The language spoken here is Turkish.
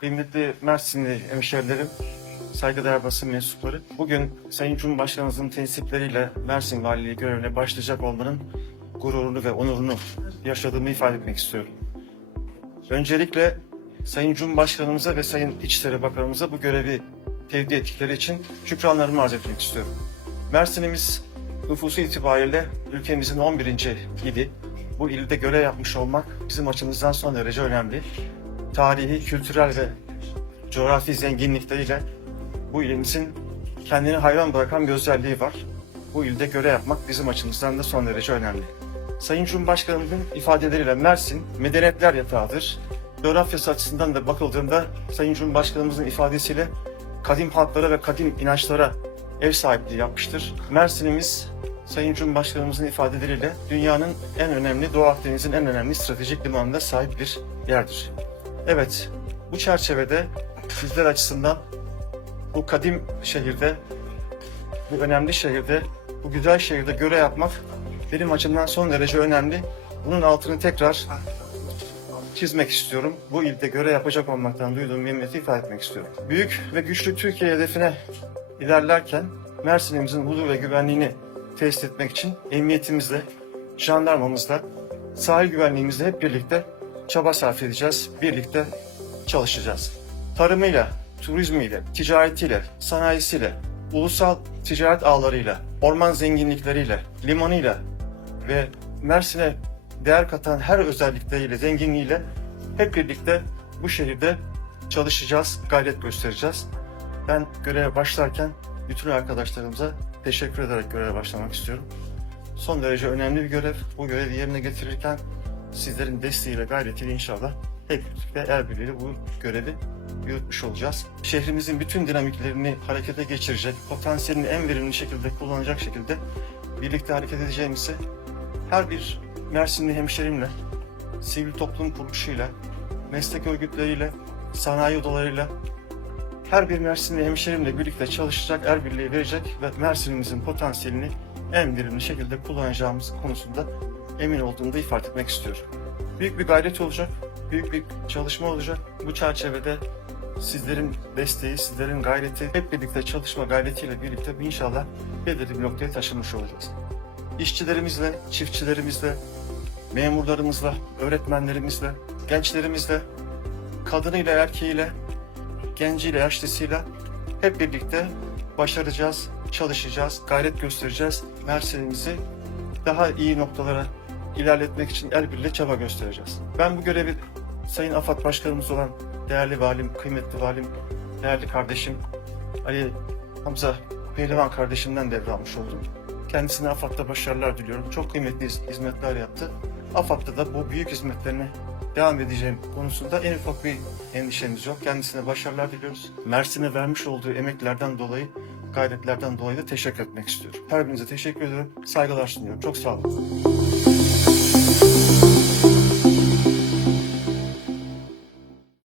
Kıymetli Mersinli hemşerilerim, saygıdeğer basın mensupları. Bugün Sayın Cumhurbaşkanımızın tensipleriyle Mersin Valiliği görevine başlayacak olmanın gururunu ve onurunu yaşadığımı ifade etmek istiyorum. Öncelikle Sayın Cumhurbaşkanımıza ve Sayın İçişleri Bakanımıza bu görevi tevdi ettikleri için şükranlarımı arz etmek istiyorum. Mersin'imiz nüfusu itibariyle ülkemizin 11. ili. Bu ilde görev yapmış olmak bizim açımızdan son derece önemli. Tarihi, kültürel ve coğrafi zenginlikleriyle bu ilimizin kendini hayran bırakan bir özelliği var. Bu ilde görev yapmak bizim açımızdan da son derece önemli. Sayın Cumhurbaşkanımızın ifadeleriyle Mersin medeniyetler yatağıdır. Coğrafyası açısından da bakıldığında Sayın Cumhurbaşkanımızın ifadesiyle kadim halklara ve kadim inançlara ev sahipliği yapmıştır. Mersin'imiz Sayın Cumhurbaşkanımızın ifadeleriyle dünyanın en önemli, Doğu Akdeniz'in en önemli stratejik limanına sahip bir yerdir. Evet, bu çerçevede sizler açısından bu kadim şehirde, bu önemli şehirde, bu güzel şehirde görev yapmak benim açımdan son derece önemli. Bunun altını tekrar çizmek istiyorum. Bu ilde görev yapacak olmaktan duyduğum memnuniyeti ifade etmek istiyorum. Büyük ve güçlü Türkiye hedefine ilerlerken Mersin'imizin huzur ve güvenliğini tesis etmek için emniyetimizle, jandarmamızla, sahil güvenliğimizle hep birlikte çaba sarf edeceğiz, birlikte çalışacağız. Tarımıyla, turizmiyle, ticaretiyle, sanayisiyle, ulusal ticaret ağlarıyla, orman zenginlikleriyle, limanıyla ve Mersin'e değer katan her özellikleriyle, zenginliğiyle hep birlikte bu şehirde çalışacağız, gayret göstereceğiz. Ben göreve başlarken bütün arkadaşlarımıza teşekkür ederek göreve başlamak istiyorum. Son derece önemli bir görev. Bu görevi yerine getirirken sizlerin desteğiyle, gayretiyle inşallah hep birlikte el birliğiyle bu görevi yürütmüş olacağız. Şehrimizin bütün dinamiklerini harekete geçirecek, potansiyelini en verimli şekilde kullanacak şekilde birlikte hareket edeceğimizi her bir Mersinli hemşerimle, sivil toplum kuruluşuyla, meslek örgütleriyle, sanayi odalarıyla, her bir Mersinli hemşerimle birlikte çalışacak, el birliği verecek ve Mersin'imizin potansiyelini en verimli şekilde kullanacağımız konusunda emin olduğumu da ifade etmek istiyorum. Büyük bir gayret olacak, büyük bir çalışma olacak. Bu çerçevede sizlerin desteği, sizlerin gayreti, hep birlikte çalışma gayretiyle birlikte inşallah belirli bir noktaya taşımış olacağız. İşçilerimizle, çiftçilerimizle, memurlarımızla, öğretmenlerimizle, gençlerimizle, kadınıyla, erkeğiyle, genciyle, yaşlısıyla hep birlikte başaracağız, çalışacağız, gayret göstereceğiz. Mersin'imizi daha iyi noktalara ilerletmek için el birliğiyle çaba göstereceğiz. Ben bu görevi Sayın AFAD Başkanımız olan değerli valim, kıymetli valim, değerli kardeşim Ali Hamza Pehlivan kardeşimden devralmış oldum. Kendisine AFAD'da başarılar diliyorum. Çok kıymetli hiz- hizmetler yaptı. AFAD'da da bu büyük hizmetlerine devam edeceğim konusunda en ufak bir endişemiz yok. Kendisine başarılar diliyoruz. Mersin'e vermiş olduğu emeklerden dolayı, gayretlerden dolayı da teşekkür etmek istiyorum. Her birinize teşekkür ediyorum. Saygılar sunuyorum. Çok sağ olun. Thank you.